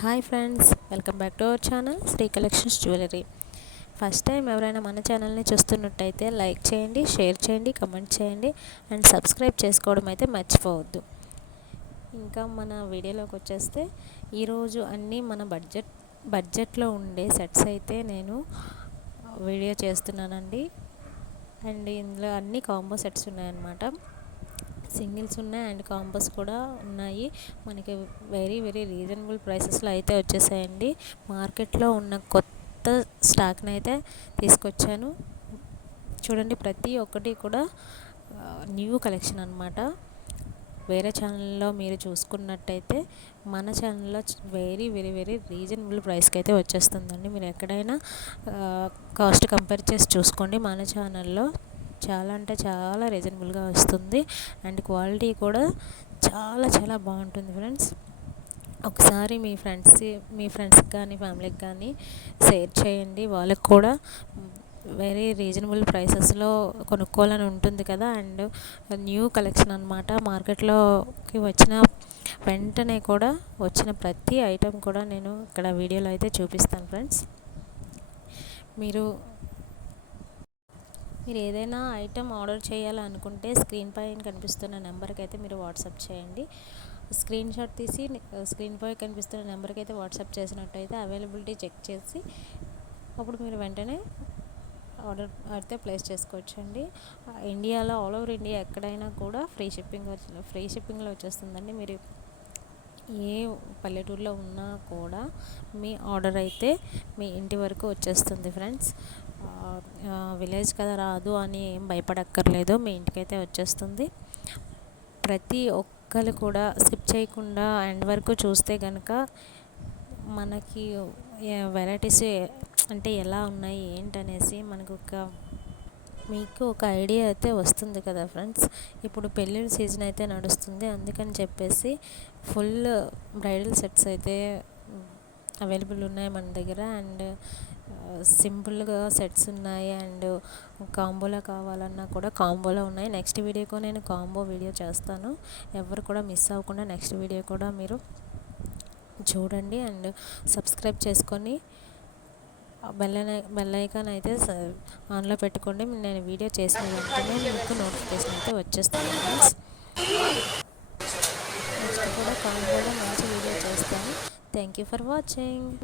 Hi friends, welcome back to our channel Sri collections jewellery. First time ఎవరైనా మన ఛానల్ని చూస్తున్నట్టయితే లైక్ చేయండి, షేర్ చేయండి, కమెంట్ చేయండి అండ్ సబ్స్క్రైబ్ చేసుకోవడం అయితే మర్చిపోవద్దు. ఇంకా మన వీడియోలోకి వచ్చేస్తే ఈరోజు అన్నీ మన బడ్జెట్లో ఉండే సెట్స్ అయితే నేను వీడియో చేస్తున్నానండి. అండ్ ఇందులో అన్ని కాంబో సెట్స్ ఉన్నాయన్నమాట. సింగిల్స్ ఉన్నాయి అండ్ కాంబోస్ కూడా ఉన్నాయి. మనకి వెరీ రీజనబుల్ ప్రైసెస్లో అయితే వచ్చేసాయండి. మార్కెట్లో ఉన్న కొత్త స్టాక్ని అయితే తీసుకొచ్చాను. చూడండి, ప్రతి ఒక్కటి కూడా న్యూ కలెక్షన్ అనమాట. వేరే ఛానల్లో మీరు చూసుకున్నట్టయితే మన ఛానల్లో వెరీ రీజనబుల్ ప్రైస్కి అయితే వచ్చేస్తుందండి. మీరు ఎక్కడైనా కాస్ట్ కంపేర్ చేసి చూసుకోండి. మన ఛానల్లో చాలా అంటే చాలా రీజనబుల్గా వస్తుంది అండ్ క్వాలిటీ కూడా చాలా బాగుంటుంది ఫ్రెండ్స్. ఒకసారి మీ ఫ్రెండ్స్కి కానీ ఫ్యామిలీకి కానీ షేర్ చేయండి. వాళ్ళకి కూడా వెరీ రీజనబుల్ ప్రైసెస్లో కొనుక్కోవాలని ఉంటుంది కదా. అండ్ న్యూ కలెక్షన్ అనమాట. మార్కెట్లోకి వచ్చిన వెంటనే కూడా వచ్చిన ప్రతి ఐటెం కూడా నేను ఇక్కడ వీడియోలో అయితే చూపిస్తాను ఫ్రెండ్స్. మీరు ఏదైనా ఐటెం ఆర్డర్ చేయాలనుకుంటే స్క్రీన్ పైన కనిపిస్తున్న నెంబర్కి అయితే మీరు వాట్సాప్ చేయండి. స్క్రీన్ షాట్ తీసి స్క్రీన్ పై కనిపిస్తున్న నెంబర్కి అయితే వాట్సాప్ చేసినట్టయితే అవైలబిలిటీ చెక్ చేసి అప్పుడు మీరు వెంటనే ఆర్డర్ అయితే ప్లేస్ చేసుకోవచ్చండి. ఇండియాలో ఆల్ ఓవర్ ఇండియా ఎక్కడైనా కూడా ఫ్రీ షిప్పింగ్లో వచ్చేస్తుందండి. మీరు ఏ పల్లెటూరులో ఉన్నా కూడా మీ ఆర్డర్ అయితే మీ ఇంటి వరకు వచ్చేస్తుంది ఫ్రెండ్స్. విలేజ్ కదా రాదు అని ఏం భయపడక్కర్లేదు, మీ ఇంటికైతే వచ్చేస్తుంది. ప్రతి ఒక్కరు కూడా స్కిప్ చేయకుండా ఎండ్ వరకు చూస్తే కనుక మనకి వెరైటీస్ అంటే ఎలా ఉన్నాయి ఏంటనేసి మీకు ఒక ఐడియా అయితే వస్తుంది కదా ఫ్రెండ్స్. ఇప్పుడు పెళ్ళిళ్ళ సీజన్ అయితే నడుస్తుంది, అందుకని చెప్పేసి ఫుల్ బ్రైడల్ సెట్స్ అయితే అవైలబుల్ ఉన్నాయి మన దగ్గర. అండ్ సింపుల్గా సెట్స్ ఉన్నాయి అండ్ కాంబోలో కావాలన్నా కూడా కాంబోలో ఉన్నాయి. నెక్స్ట్ వీడియోకు నేను కాంబో వీడియో చేస్తాను. ఎవరు కూడా మిస్ అవ్వకుండా నెక్స్ట్ వీడియో కూడా మీరు చూడండి అండ్ సబ్స్క్రైబ్ చేసుకొని బెల్ ఐకాన్ అయితే ఆన్లో పెట్టుకోండి. నేను వీడియో చేసిన వెంటనే మీకు నోటిఫికేషన్ అయితే వచ్చేస్తుంది ఫ్రెండ్స్. నెక్స్ట్ కూడా కాంబోలో మంచి వీడియో చేస్తాను. Thank you for watching.